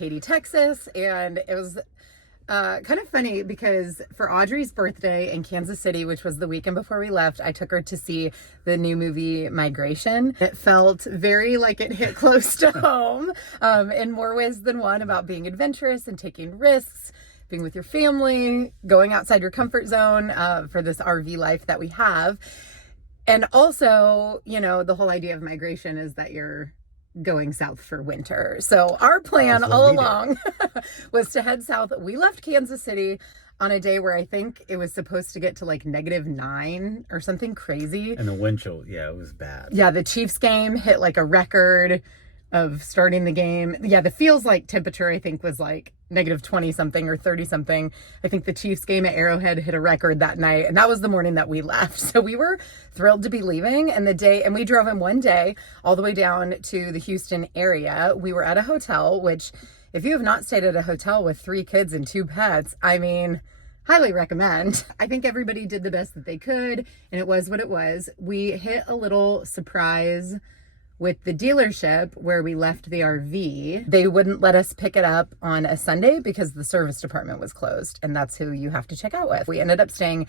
Katy, Texas, and it was kind of funny because for Audrey's birthday in Kansas City, which was the weekend before we left, I took her to see the new movie Migration. It felt very like it hit close to home in more ways than one, about being adventurous and taking risks, being with your family, going outside your comfort zone for this RV life that we have. And also, you know, the whole idea of migration is that you're going south for winter. So our plan all along was to head south. We left Kansas City on a day where I think it was supposed to get to like -9 or something crazy. And the wind chill, yeah, it was bad. Yeah, the Chiefs game hit like a record of starting the game. Yeah, the feels like temperature I think was like -20 something or 30 something. I think the Chiefs game at Arrowhead hit a record that night, and that was the morning that we left. So we were thrilled to be leaving, and we drove in one day all the way down to the Houston area. We were at a hotel, which if you have not stayed at a hotel with 3 kids and 2 pets, I mean, highly recommend. I think everybody did the best that they could, and it was what it was. We hit a little surprise with the dealership where we left the RV. They wouldn't let us pick it up on a Sunday because the service department was closed, and that's who you have to check out with. We ended up staying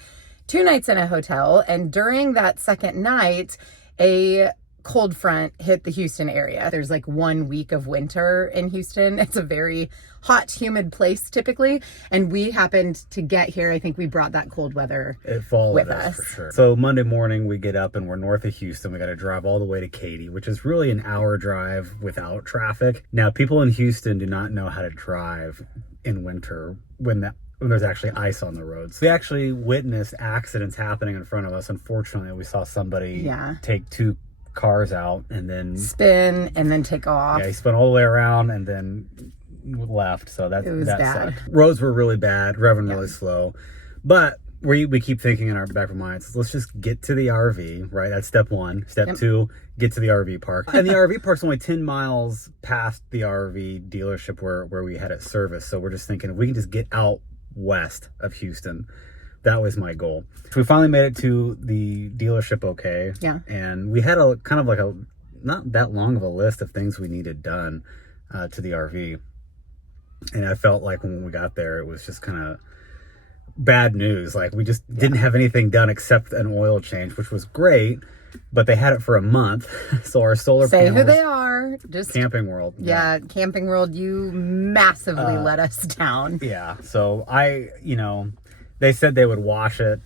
2 nights in a hotel, and during that second night, a cold front hit the Houston area. There's like 1 week of winter in Houston. It's a very hot, humid place typically, and we happened to get here. I think we brought that cold weather with us for sure. So Monday morning we get up and we're north of Houston. We got to drive all the way to Katy, which is really an hour drive without traffic. Now, people in Houston do not know how to drive in winter when there's actually ice on the roads. We actually witnessed accidents happening in front of us. Unfortunately, we saw somebody take 2 cars out and then spin and then take off. Yeah, he spun all the way around and then left. So that bad. Sucked. Roads were really bad, driving really slow. But we keep thinking in our back of our minds, let's just get to the RV, right? That's step 1. Step 2, get to the RV park. And the RV park's only 10 miles past the RV dealership where we had it serviced. So we're just thinking if we can just get out west of Houston, that was my goal. So we finally made it to the dealership okay. Yeah. And we had a kind of like a not that long of a list of things we needed done to the RV. And I felt like when we got there, it was just kind of bad news. Like we just didn't have anything done except an oil change, which was great. But they had it for a month. So our solar panels. Say who they are. Just Camping World. Yeah, Camping World, you massively let us down. Yeah. So they said they would wash it,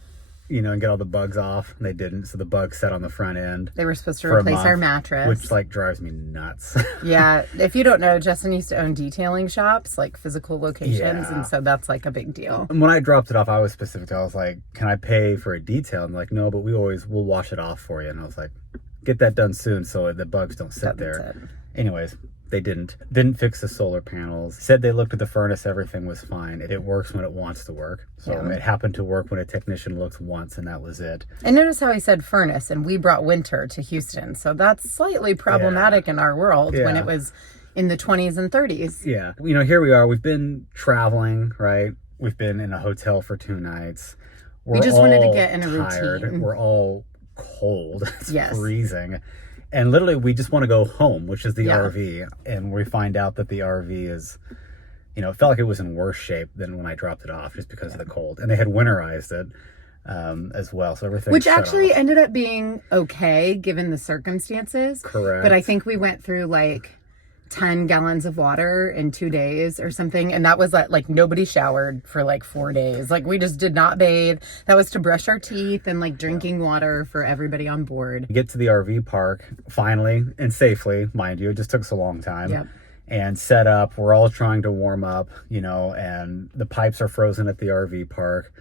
and get all the bugs off. They didn't. So the bugs sat on the front end. They were supposed to replace our mattress. Which drives me nuts. Yeah. If you don't know, Justin used to own detailing shops, like physical locations. Yeah. And so that's like a big deal. And when I dropped it off, I was specific. I was like, can I pay for a detail? And like, no, but we'll wash it off for you. And I was like, get that done soon so the bugs don't sit there. Anyways. They didn't fix the solar panels. Said they looked at the furnace, everything was fine. It works when it wants to work. So it happened to work when a technician looked once, and that was it. And notice how he said furnace, and we brought winter to Houston. So that's slightly problematic in our world when it was in the 20s and 30s. Yeah. Here we are. We've been traveling, right? We've been in a hotel for 2 nights. We just wanted to get in a tired. routine. We're all cold. It's freezing. And literally, we just want to go home, which is the RV. And we find out that the RV is, it felt like it was in worse shape than when I dropped it off just because of the cold. And they had winterized it as well. So everything which actually ended up being okay, given the circumstances. Correct. But I think we went through like 10 gallons of water in 2 days or something, and that was like nobody showered for like 4 days. Like we just did not bathe. That was to brush our teeth and like drinking water for everybody on board. We get to the RV park finally and safely, mind you. It just took us a long time. Yep. And set up. We're all trying to warm up, and the pipes are frozen at the RV park.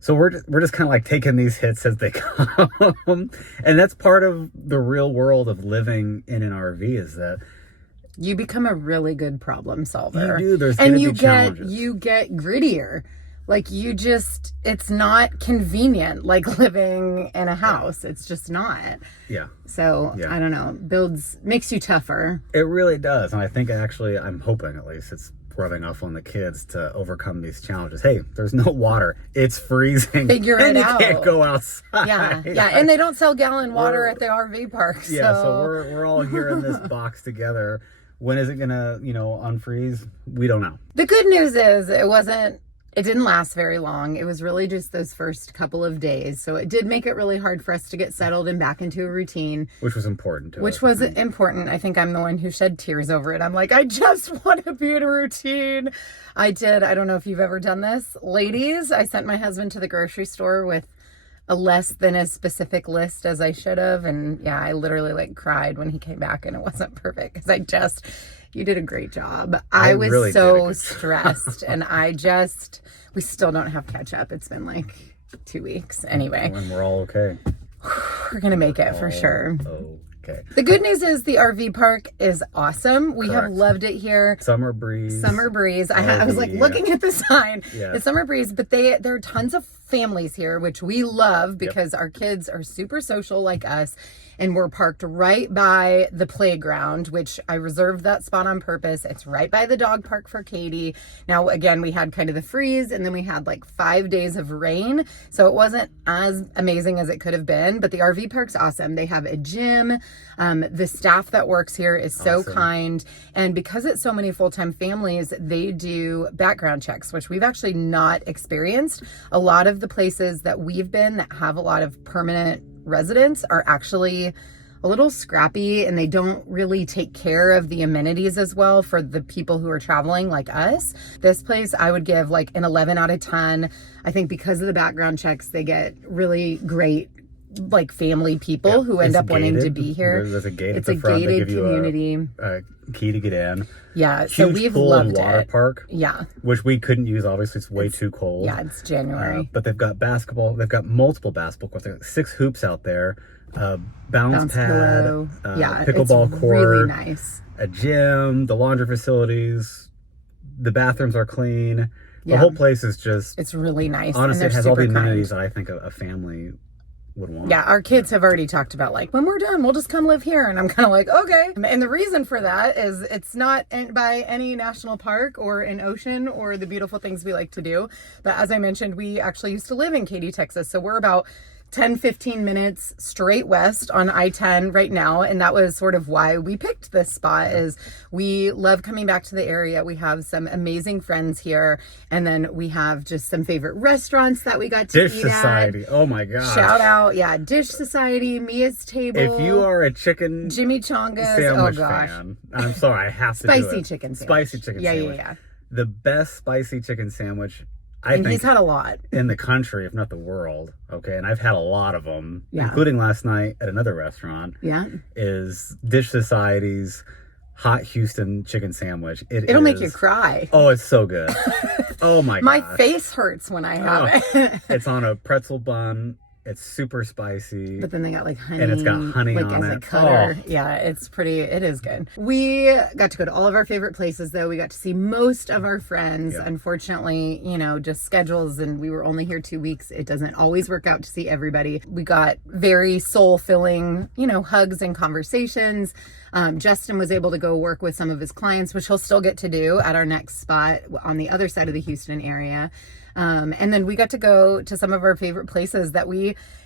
So we're just kind of like taking these hits as they come. And that's part of the real world of living in an RV, is that you become a really good problem solver. You do. There's going to be challenges. You get grittier. Like it's not convenient like living in a house. It's just not. Yeah. So I don't know. Makes you tougher. It really does. And I think I'm hoping at least it's rubbing off on the kids to overcome these challenges. Hey, there's no water. It's freezing. Figure it out. You can't go outside. Yeah. And they don't sell gallon water at the RV park. Yeah. So we're all here in this box together When is it gonna, unfreeze? We don't know. The good news is it didn't last very long. It was really just those first couple of days. So it did make it really hard for us to get settled and back into a routine. Which was important to us. Which was important. I think I'm the one who shed tears over it. I'm like, I just want to be in a routine. I don't know if you've ever done this. Ladies, I sent my husband to the grocery store with a less than as specific list as I should have. And yeah, I literally cried when he came back and it wasn't perfect because you did a great job. I was really so stressed and we still don't have ketchup. It's been 2 weeks anyway. And we're all okay. We're going to make it for sure. Okay. The good news is the RV park is awesome. We have loved it here. Summer breeze. I was looking at the sign. Yeah. It's summer breeze, but there are tons of families here, which we love because our kids are super social like us. And we're parked right by the playground, which I reserved that spot on purpose. It's right by the dog park for Katy. Now, again, we had kind of the freeze and then we had 5 days of rain. So it wasn't as amazing as it could have been, but the RV park's awesome. They have a gym. The staff that works here is so kind. And because it's so many full-time families, they do background checks, which we've actually not experienced. A lot of the places that we've been that have a lot of permanent residents are actually a little scrappy and they don't really take care of the amenities as well for the people who are traveling like us. This place I would give an 11 out of 10. I think because of the background checks, they get really great family people who end up wanting to be here. There's a gate it's at the front. Gated they give community. You a key to get in. Yeah, Huge so we've pool loved and water it. Park. Yeah, which we couldn't use. Obviously, it's way too cold. Yeah, it's January. But they've got basketball. They've got multiple basketball courts. They've got 6 hoops out there. Bounce pad. Pillow. Pickleball it's court. Really nice. A gym. The laundry facilities. The bathrooms are clean. The whole place is just. It's really nice. Honestly, and it has all the amenities that I think a family would want. Yeah, our kids have already talked about when we're done, we'll just come live here. And I'm kind of okay. And the reason for that is it's not by any national park or an ocean or the beautiful things we like to do. But as I mentioned, we actually used to live in Katy, Texas. So we're about 10-15 minutes straight west on I-10 right now, and that was sort of why we picked this spot. Is we love coming back to the area. We have some amazing friends here, and then we have just some favorite restaurants that we got to Dish eat Society. at. Oh my gosh. Shout out, Dish Society, Mia's Table. If you are a chicken Jimmy Chonga's sandwich fan, I'm sorry, I have to do it. Spicy chicken sandwich. Spicy chicken sandwich. Yeah. The best spicy chicken sandwich I think he's had a lot in the country, if not the world. Okay, and I've had a lot of them, including last night at another restaurant. Yeah, is Dish Society's hot Houston chicken sandwich. It'll make you cry. Oh, it's so good. Oh my god, my face hurts when I have it. It's on a pretzel bun. It's super spicy. But then they got honey. And it's got honey on as it. A cutter. Oh. Yeah, it is good. We got to go to all of our favorite places though. We got to see most of our friends. Yep. Unfortunately, just schedules, and we were only here 2 weeks. It doesn't always work out to see everybody. We got very soul-filling, hugs and conversations. Justin was able to go work with some of his clients, which he'll still get to do at our next spot on the other side of the Houston area. And then we got to go to some of our favorite places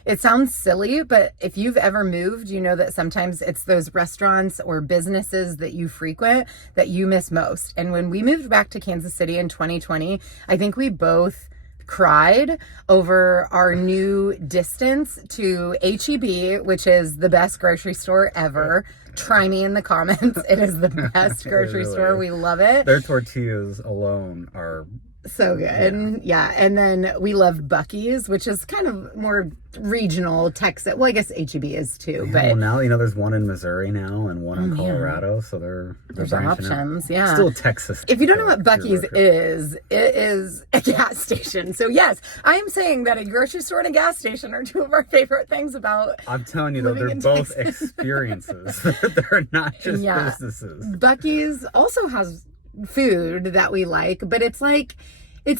it sounds silly, but if you've ever moved, you know that sometimes it's those restaurants or businesses that you frequent that you miss most. And when we moved back to Kansas City in 2020, I think we both cried over our new distance to H.E.B, which is the best grocery store ever. Try me in the comments. It is the best grocery store. We love it. Their tortillas alone are so good. Yeah. And then we loved Buc-ees, which is kind of more regional Texas. Well, I guess H.E.B is too. But well, now there's one in Missouri now and one in Colorado, so there's options. Yeah, still Texas. If you don't know what Buc-ees is, it is a gas station. So yes, I am saying that a grocery store and a gas station are two of our favorite things about. I'm telling you though, they're both experiences. They're not just businesses. Buc-ees also has food that we like, but it's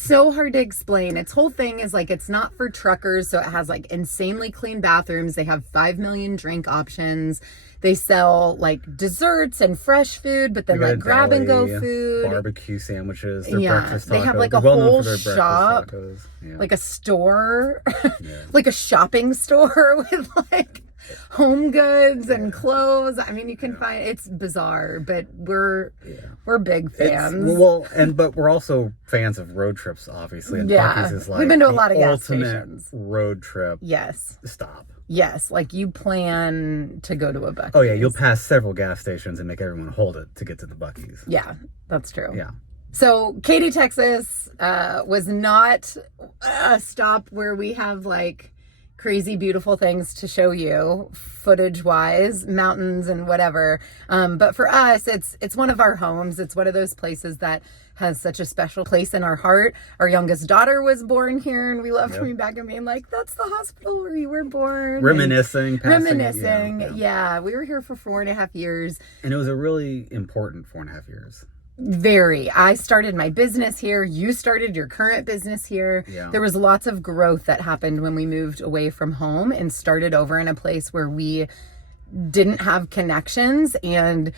so hard to explain. Its whole thing is it's not for truckers, so it has insanely clean bathrooms. They have 5 million drink options. They sell desserts and fresh food, but then grab and go food, barbecue sandwiches, their breakfast tacos. They have a whole shop, a store, like a shopping store with home goods and clothes. I mean, you can find, it's bizarre, but we're big fans. But we're also fans of road trips, obviously. And Buc-ees is like we've been to a lot of gas ultimate stations. Road trip. Yes. Stop. Yes, like you plan to go to a Buc-ees. Oh yeah, you'll pass several gas stations and make everyone hold it to get to the Buc-ees. Yeah, that's true. Yeah. So Katy, Texas was not a stop where we have like crazy beautiful things to show you footage wise, mountains and whatever. But for us, it's one of our homes. It's one of those places that has such a special place in our heart. Our youngest daughter was born here, and we love coming back and being like, that's the hospital where you were born. Reminiscing. Yeah. We were here for 4.5 years. And it was a really important 4.5 years. Very. I started my business here. You started your current business here. Yeah. There was lots of growth that happened when we moved away from home and started over in a place where we didn't have connections, and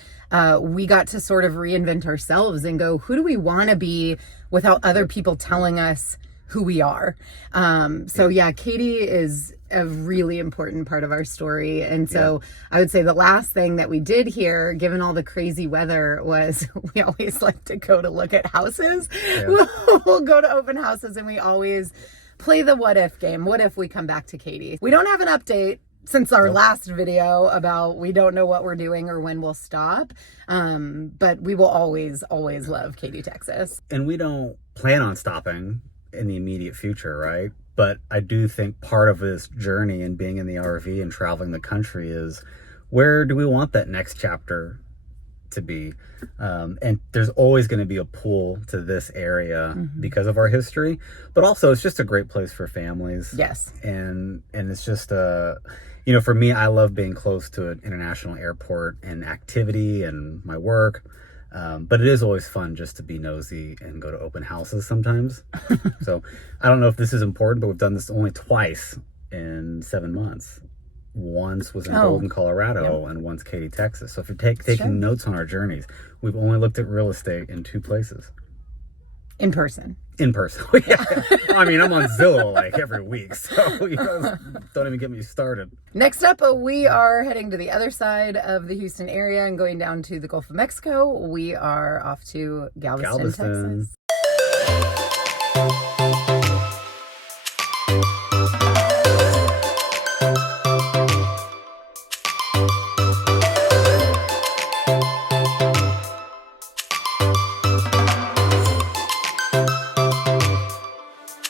we got to sort of reinvent ourselves and go, who do we want to be without other people telling us who we are? Katy is a really important part of our story. And so I would say the last thing that we did here, given all the crazy weather, was we always like to go to look at houses. Yeah. We'll go to open houses, and we always play the what if game. What if we come back to Katy? We don't have an update since our last video about we don't know what we're doing or when we'll stop. But we will always love Katy, Texas. And we don't plan on stopping in the immediate future, right? But I do think part of this journey and being in the RV and traveling the country is, where do we want that next chapter to be? And there's always going to be a pull to this area because of our history, but also it's just a great place for families. Yes. And it's just for me, I love being close to an international airport and activity and my work. But it is always fun just to be nosy and go to open houses sometimes. So I don't know if this is important, but we've done this only twice in 7 months. Once was in Golden, Colorado, and once Katy, Texas. So if you're taking notes on our journees, we've only looked at real estate in 2 places. In person. Yeah. I mean, I'm on Zillow like every week, so don't even get me started. Next up, we are heading to the other side of the Houston area and going down to the Gulf of Mexico. We are off to Galveston, Texas.